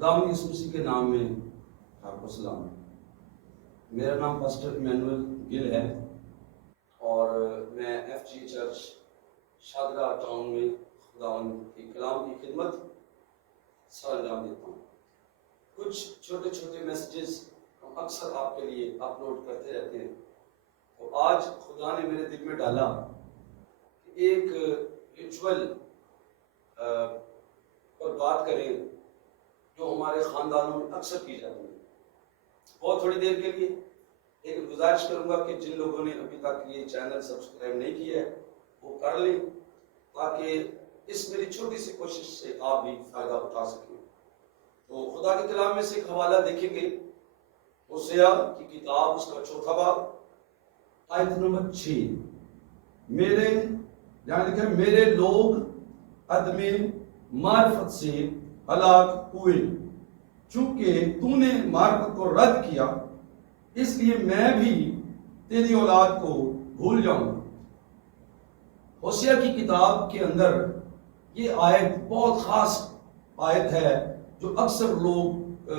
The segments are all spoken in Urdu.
خداوند یسوع مسیح کے نام میں آپ کو سلام۔ میرا نام پاسٹر ایمینول گل ہے اور میں F G church Shahdara town میں خداوند کے کلام کی خدمت سر انجام دیتا ہوں۔ کچھ چھوٹے چھوٹے میسیجز ہم اکثر آپ کے لیے اپلوڈ کرتے رہتے ہیں، اور آج خدا نے میرے دل میں ڈالا کہ ایک ریچول پر بات کریں جو ہمارے خاندانوں میں اکثر کی جاتی ہے۔ بہت تھوڑی دیر کے لیے ایک گزارش کروں گا کہ جن لوگوں نے ابھی تک یہ چینل سبسکرائب نہیں کیا ہے وہ کر لیں، تاکہ اس میری چھوٹی سی کوشش سے آپ بھی فائدہ اٹھا سکیں۔ تو خدا کے کلام میں سے ایک حوالہ دیکھیں گے، ہوسیہ کی کتاب اس کا 4واں باب آیت نمبر 6۔ میرے یعنی کہ میرے لوگ عدم معرفت سے ہلاک ہوئے، چونکہ تو نے معرفت کو رد کیا، اس لیے میں بھی تیری اولاد کو بھول جاؤں گا۔ ہوسیہ کی کتاب کے اندر یہ آیت بہت خاص آیت ہے جو اکثر لوگ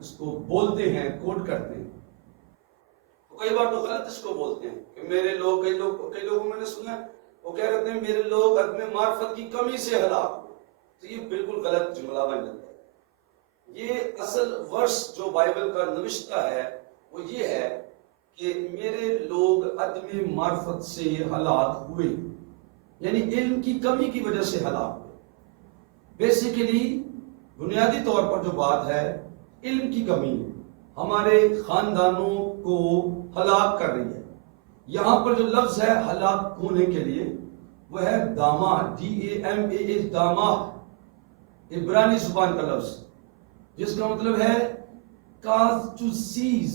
اس کو بولتے ہیں، کوٹ کرتے ہیں۔ کئی بار تو غلط اس کو بولتے ہیں کہ میرے لوگ، کئی لوگوں میں نے سنا ہے وہ کہہ رہتے ہیں میرے لوگ عدم معرفت کی کمی سے ہلاک ہوئے، تو یہ بالکل غلط جملہ بن جاتا ہے۔ یہ اصل ورس جو بائبل کا نوشتہ ہے وہ یہ ہے کہ میرے لوگ عدم معرفت سے ہلاک ہوئے، یعنی علم کی کمی کی وجہ سے ہلاک ہوئے۔ بیسیکلی بنیادی طور پر جو بات ہے، علم کی کمی ہمارے خاندانوں کو ہلاک کر رہی ہے۔ یہاں پر جو لفظ ہے ہلاک ہونے کے لیے وہ ہے داما، DAMAH، داما، عبرانی زبان کا لفظ جس کا مطلب ہے کاز ٹو سیز،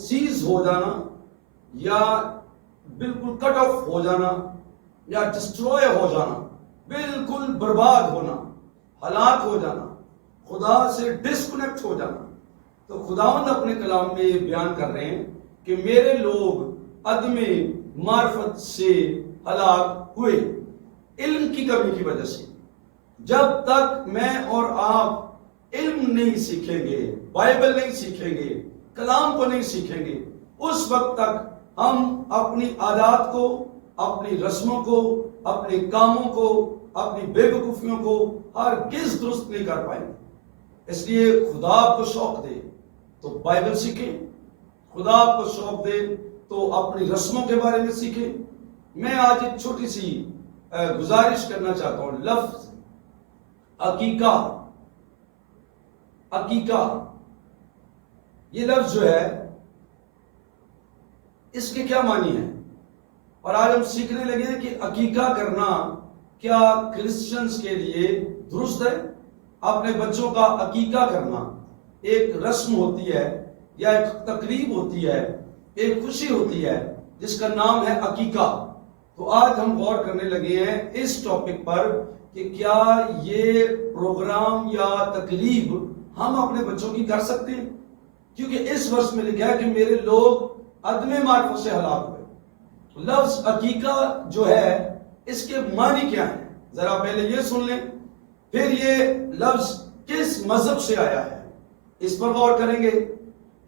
سیز ہو جانا یا بالکل کٹ آف ہو جانا یا ڈسٹروائے ہو جانا، بالکل برباد ہونا، ہلاک ہو جانا، خدا سے ڈسکنیکٹ ہو جانا۔ تو خداوند اپنے کلام میں یہ بیان کر رہے ہیں کہ میرے لوگ عدم معرفت سے ہلاک ہوئے علم کی کمی کی وجہ سے۔ جب تک میں اور آپ علم نہیں سیکھیں گے، بائبل نہیں سیکھیں گے، کلام کو نہیں سیکھیں گے، اس وقت تک ہم اپنی عادات کو، اپنی رسموں کو، اپنے کاموں کو، اپنی بے وقوفیوں کو ہرگز درست نہیں کر پائیں گے۔ اس لیے خدا آپ کو شوق دے تو بائبل سیکھیں، خدا آپ کو شوق دے تو اپنی رسموں کے بارے میں سیکھیں۔ میں آج ایک چھوٹی سی گزارش کرنا چاہتا ہوں۔ لفظ عقیقہ، عقیقہ یہ لفظ جو ہے اس کے کیا معنی ہے، اور آج ہم سیکھنے لگے کہ عقیقہ کرنا کیا کرسچنز کے لیے درست ہے۔ اپنے بچوں کا عقیقہ کرنا ایک رسم ہوتی ہے یا ایک تقریب ہوتی ہے، ایک خوشی ہوتی ہے جس کا نام ہے عقیقہ۔ تو آج ہم غور کرنے لگے ہیں اس ٹاپک پر کہ کیا یہ پروگرام یا تقریب ہم اپنے بچوں کی کر سکتے ہیں، کیونکہ اس ورس میں لکھا ہے کہ میرے لوگ عدم معرفت سے ہلاک ہوئے۔ لفظ عقیقہ جو ہے اس کے معنی کیا ہیں، ذرا پہلے یہ سن لیں، پھر یہ لفظ کس مذہب سے آیا ہے اس پر غور کریں گے،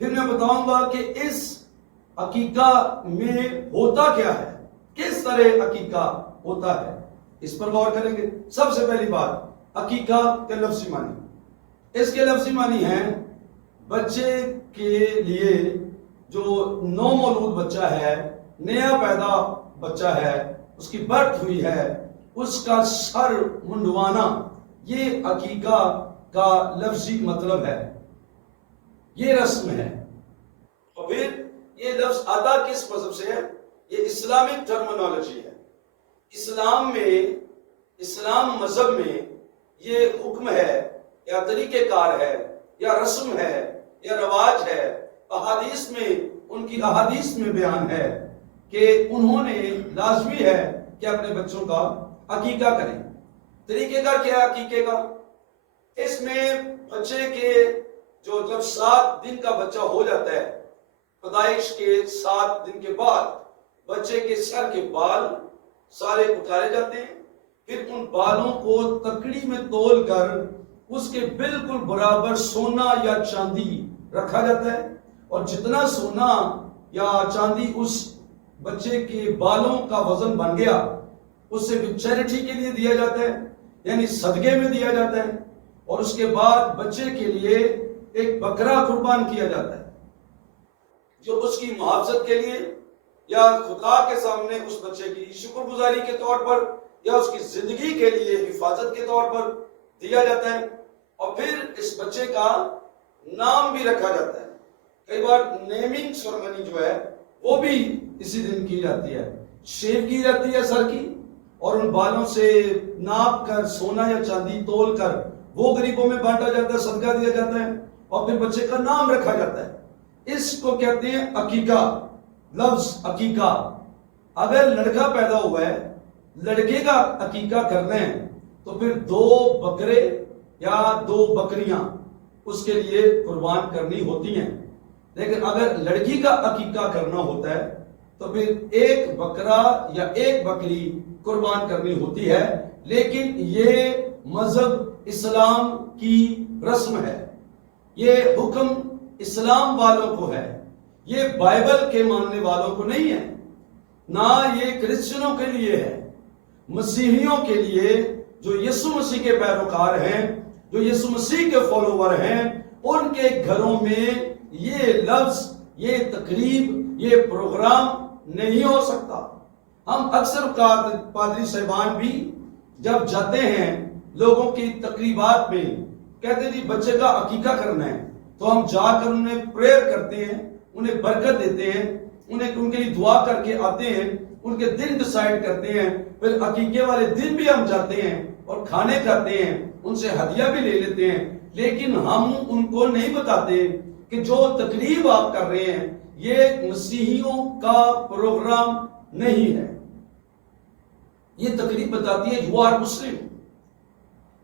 پھر میں بتاؤں گا کہ اس عقیقہ میں ہوتا کیا ہے، کس طرح عقیقہ ہوتا ہے، اس پر غور کریں گے۔ سب سے پہلی بات، عقیقہ کے لفظی معنی۔ اس کے لفظی معنی ہیں بچے کے لیے جو نو مولود بچہ ہے، نیا پیدا بچہ ہے، اس کی برتھ ہوئی ہے، اس کا سر منڈوانا، یہ عقیقہ کا لفظی مطلب ہے، یہ رسم ہے۔ اور پھر یہ لفظ آتا کس مذہب سے ہے؟ یہ اسلامک ٹرمینالوجی ہے۔ اسلام میں، اسلام مذہب میں یہ حکم ہے یا طریقہ کار ہے یا رسم ہے یا رواج ہے، احادیث میں، ان کی احادیث میں بیان ہے کہ انہوں نے لازمی ہے کہ اپنے بچوں کا عقیقہ کریں۔ طریقہ کار کیا ہے عقیقے کا؟ اس میں بچے کے جب 7 دن کا بچہ ہو جاتا ہے، پیدائش کے 7 دن کے بعد بچے کے سر کے بال سارے اتارے جاتے ہیں، پھر ان بالوں کو تکڑی میں تول کر اس کے بالکل برابر سونا یا چاندی رکھا جاتا ہے، اور جتنا سونا یا چاندی اس بچے کے بالوں کا وزن بن گیا اسے بھی چیریٹی کے لیے دیا جاتا ہے، یعنی صدقے میں دیا جاتا ہے، اور اس کے بعد بچے کے لیے ایک بکرا قربان کیا جاتا ہے جو اس کی محافظت کے لیے یا خدا کے سامنے اس بچے کی شکر گزاری کے طور پر یا اس کی زندگی کے لیے حفاظت کے طور پر دیا جاتا ہے، اور پھر اس بچے کا نام بھی رکھا جاتا ہے۔ کئی بار نیمنگ سیرمنی جو ہے وہ بھی اسی دن کی جاتی ہے، شیو کی جاتی ہے سر کی، اور ان بالوں سے ناپ کر سونا یا چاندی تول کر وہ غریبوں میں بانٹا جاتا ہے، صدقہ دیا جاتا ہے، اور پھر بچے کا نام رکھا جاتا ہے۔ اس کو کہتے ہیں عقیقہ۔ لفظ عقیقہ، اگر لڑکا پیدا ہوا ہے، لڑکے کا عقیقہ کرنا ہے تو پھر 2 بکرے یا 2 بکریاں اس کے لیے قربان کرنی ہوتی ہیں، لیکن اگر لڑکی کا عقیقہ کرنا ہوتا ہے تو پھر 1 بکرا یا 1 بکری قربان کرنی ہوتی ہے۔ لیکن یہ مذہب اسلام کی رسم ہے، یہ حکم اسلام والوں کو ہے، یہ بائبل کے ماننے والوں کو نہیں ہے، نہ یہ کرسچنوں کے لیے ہے۔ مسیحیوں کے لیے جو یسوع مسیح کے پیروکار ہیں، جو یسوع مسیح کے فالوور ہیں، ان کے گھروں میں یہ لفظ، یہ تقریب، یہ پروگرام نہیں ہو سکتا۔ ہم اکثر پادری صاحبان بھی جب جاتے ہیں لوگوں کی تقریبات میں، کہتے ہیں جی بچے کا عقیقہ کرنا ہے، تو ہم جا کر انہیں پریئر کرتے ہیں، انہیں برکت دیتے ہیں، ان کے لیے دعا کر کے آتے ہیں، ان کے دن ڈیسائیڈ کرتے ہیں، پھر عقیقے والے دن بھی ہم جاتے ہیں اور کھانے کھاتے ہیں، ان سے ہدیہ بھی لے لیتے ہیں، لیکن ہم ان کو نہیں بتاتے کہ جو تقریب آپ کر رہے ہیں یہ مسیحیوں کا پروگرام نہیں ہے۔ یہ تقریب بتاتی ہے یو آر مسلم،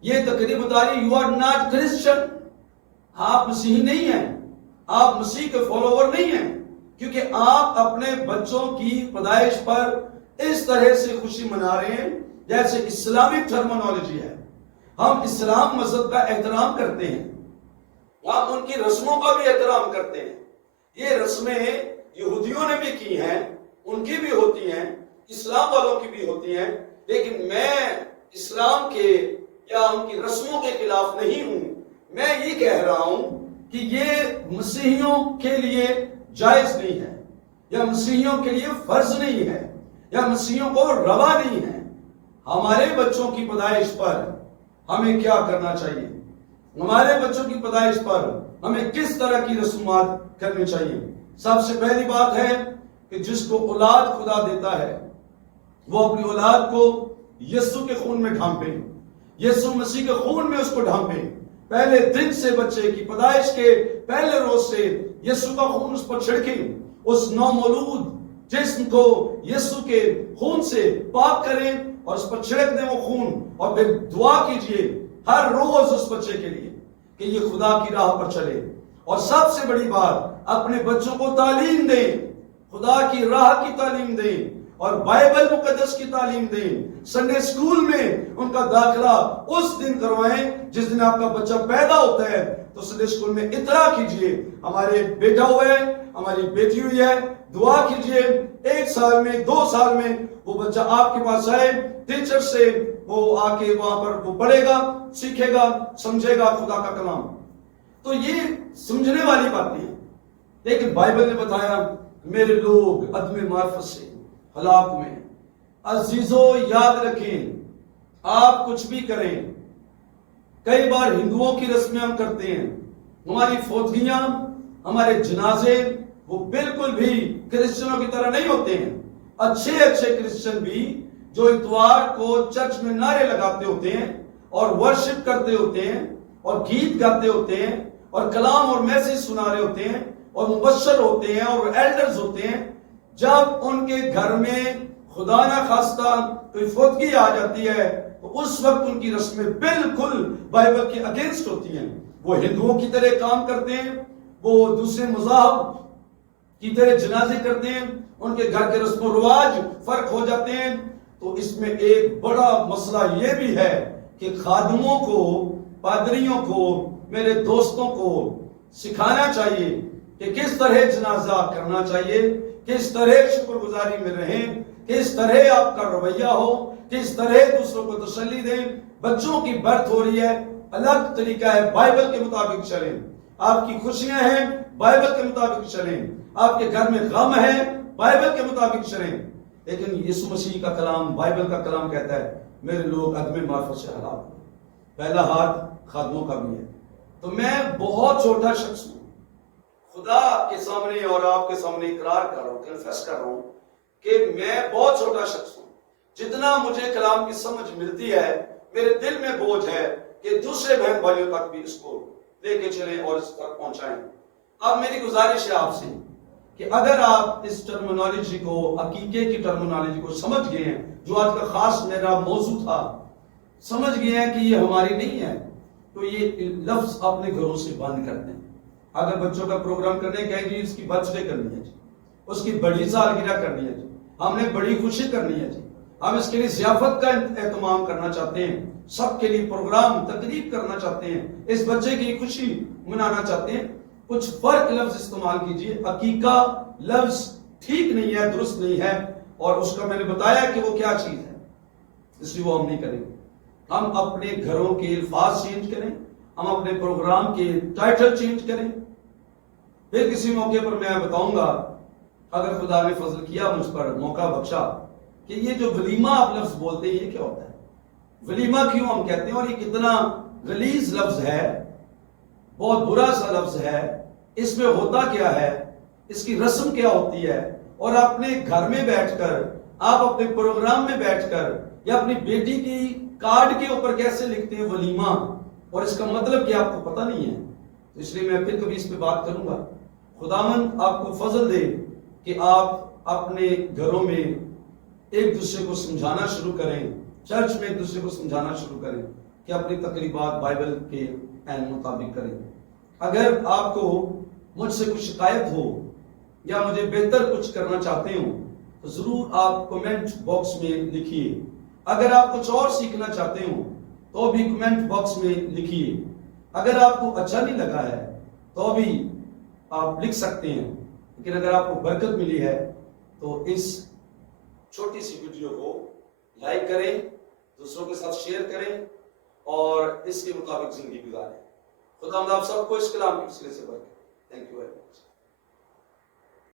یہ تقریب بتا رہی ہے یو آر ناٹ کرسچن، آپ مسیحی نہیں ہیں، آپ مسیح کے فالوور نہیں ہیں، کیونکہ آپ اپنے بچوں کی پیدائش پر اس طرح سے خوشی منا رہے ہیں جیسے اسلامک ٹرمینالوجی ہے۔ ہم اسلام مذہب کا احترام کرتے ہیں، ہم ان کی رسموں کا بھی احترام کرتے ہیں، یہ رسمیں یہودیوں نے بھی کی ہیں، ان کی بھی ہوتی ہیں، اسلام والوں کی بھی ہوتی ہیں، لیکن میں اسلام کے یا ان کی رسموں کے خلاف نہیں ہوں۔ میں یہ کہہ رہا ہوں کہ یہ مسیحیوں کے لیے جائز نہیں ہے، یا مسیحیوں کے لیے فرض نہیں ہے، یا مسیحیوں کو روا نہیں ہے۔ ہمارے بچوں کی پیدائش پر ہمیں کیا کرنا چاہیے؟ ہمارے بچوں کی پیدائش پر ہمیں کس طرح کی رسومات کرنی چاہیے؟ سب سے پہلی بات ہے کہ جس کو اولاد خدا دیتا ہے وہ اپنی اولاد کو یسوع کے خون میں ڈھانپے، یسوع مسیح کے خون میں اس کو ڈھانپے۔ پہلے دن سے بچے کی پیدائش کے پہلے روز سے یسوع کا خون اس پر چھڑکے، اس نومولود جسم کو یسوع کے خون سے پاک کریں اور اس پر چھڑک دیں وہ خون، اور پھر دعا کیجئے ہر روز اس بچے کے لیے کہ یہ خدا کی راہ پر چلے۔ اور سب سے بڑی بات، اپنے بچوں کو تعلیم دیں، خدا کی راہ کی تعلیم دیں، اور بائبل مقدس کی تعلیم دیں۔ سنڈے اسکول میں ان کا داخلہ اس دن کروائیں جس دن آپ کا بچہ پیدا ہوتا ہے، تو سنڈے اسکول میں اطلاع کیجئے ہمارے بیٹا ہوا ہے، ہماری بیٹی ہوئی ہے، دعا کیجئے 1 سال میں 2 سال میں وہ بچہ آپ کے پاس آئے، ٹیچر سے وہ آ کے وہاں پر وہ پڑھے گا، سیکھے گا، سمجھے گا خدا کا کلام۔ تو یہ سمجھنے والی باتیں ہیں، لیکن بائبل نے بتایا میرے لوگ عدم معرفت سے ہلاک میں۔ عزیزو یاد رکھیں، آپ کچھ بھی کریں، کئی بار ہندوؤں کی رسمیں ہم کرتے ہیں، ہماری فوتگیاں، ہمارے جنازے وہ بالکل بھی کرسچنوں کی طرح نہیں ہوتے ہیں۔ اچھے کرسچن بھی جو اتوار کو چرچ میں نعرے لگاتے ہوتے ہیں اور ورشپ کرتے ہوتے ہیں اور گیت گاتے ہوتے ہیں اور کلام اور میسج سنا رہے ہوتے ہیں اور مبشر ہوتے ہیں اور ایلڈرز ہوتے ہیں، جب ان کے گھر میں خدا نہ خواستہ کوئی فوتگی آ جاتی ہے تو اس وقت ان کی رسمیں بالکل بائبل کے اگینسٹ ہوتی ہیں۔ وہ ہندوؤں کی طرح کام کرتے ہیں، وہ دوسرے مذاہب کی طرح جنازے کرتے ہیں، ان کے گھر کے رسم و رواج فرق ہو جاتے ہیں۔ تو اس میں ایک بڑا مسئلہ یہ بھی ہے کہ خادموں کو، پادریوں کو، میرے دوستوں کو سکھانا چاہیے کہ کس طرح جنازہ کرنا چاہیے، کس طرح شکر گزاری میں رہیں، کس طرح آپ کا رویہ ہو، کس طرح دوسروں کو تسلی دیں۔ بچوں کی برتھ ہو رہی ہے، الگ طریقہ ہے، بائبل کے مطابق چلیں۔ آپ کی خوشیاں ہیں، بائبل کے مطابق چلیں۔ آپ کے گھر میں غم ہے، بائبل کے مطابق چلیں۔ لیکن یسوع مسیح کا کلام، بائبل کا کلام کہتا ہے میرے لوگ عدم معرفت سے ہلاک ہوئے۔ پہلا ہاتھ خادموں کا بھی ہے۔ تو میں بہت چھوٹا شخص ہوں، خدا کے سامنے اور آپ کے سامنے اقرار کر رہا ہوں، کنفیس کر رہا ہوں کہ میں بہت چھوٹا شخص ہوں۔ جتنا مجھے کلام کی سمجھ ملتی ہے، میرے دل میں بوجھ ہے کہ دوسرے بہن بھائیوں تک بھی اس کو لے کے چلیں اور اس تک پہنچائیں۔ اب میری گزارش ہے آپ سے کہ اگر آپ اس ٹرمینالوجی کو، عقیقے کی ٹرمینالوجی کو سمجھ گئے ہیں، جو آج کا خاص میرا موضوع تھا، سمجھ گئے ہیں کہ یہ ہماری نہیں ہے، تو یہ لفظ اپنے گھروں سے بند کر دیں۔ اگر بچوں کا پروگرام کرنے کہیں جی اس کی برتھ ڈے کرنی ہے جی، اس کی بڑی سالگرہ کرنی ہے جی، ہم نے بڑی خوشی کرنی ہے جی، ہم اس کے لیے ضیافت کا اہتمام کرنا چاہتے ہیں، سب کے لیے پروگرام تقریب کرنا چاہتے ہیں، اس بچے کی خوشی منانا چاہتے ہیں، کچھ فرق لفظ استعمال کیجئے۔ عقیقہ لفظ ٹھیک نہیں ہے، درست نہیں ہے، اور اس کا میں نے بتایا کہ وہ کیا چیز ہے، اس لیے وہ ہم نہیں کریں گے۔ ہم اپنے گھروں کے الفاظ چینج کریں، ہم اپنے پروگرام کے ٹائٹل چینج کریں۔ پھر کسی موقع پر میں بتاؤں گا، اگر خدا نے فضل کیا مجھ پر، موقع بخشا، کہ یہ جو ولیمہ آپ لفظ بولتے ہیں یہ کیا ہوتا ہے، ولیمہ کیوں ہم کہتے ہیں، اور یہ کتنا غلیظ لفظ ہے، بہت برا سا لفظ ہے، اس میں ہوتا کیا ہے، اس کی رسم کیا ہوتی ہے، اور اپنے گھر میں بیٹھ کر، آپ اپنے پروگرام میں بیٹھ کر، یا اپنی بیٹی کی کارڈ کے اوپر کیسے لکھتے ہیں ولیمہ، اور اس کا مطلب کیا آپ کو پتہ نہیں ہے۔ اس لیے میں پھر کبھی اس پہ بات کروں گا۔ خداوند آپ کو فضل دے کہ آپ اپنے گھروں میں ایک دوسرے کو سمجھانا شروع کریں، چرچ میں ایک دوسرے کو سمجھانا شروع کریں کہ اپنی تقریبات بائبل کے عین مطابق کریں۔ اگر آپ کو مجھ سے کچھ شکایت ہو یا مجھے بہتر کچھ کرنا چاہتے ہوں تو ضرور آپ کمنٹ باکس میں لکھیے۔ اگر آپ کچھ اور سیکھنا چاہتے ہوں تو بھی کمنٹ باکس میں لکھیے۔ اگر آپ کو اچھا نہیں لگا ہے تو بھی آپ لکھ سکتے ہیں، لیکن اگر آپ کو برکت ملی ہے تو اس چھوٹی سی ویڈیو کو لائک کریں، دوسروں کے ساتھ شیئر کریں اور اس کے مطابق زندگی گزاریں۔ خدا آپ سب کو اس کلام کے سلسلے سے برکت۔ Thank you very much.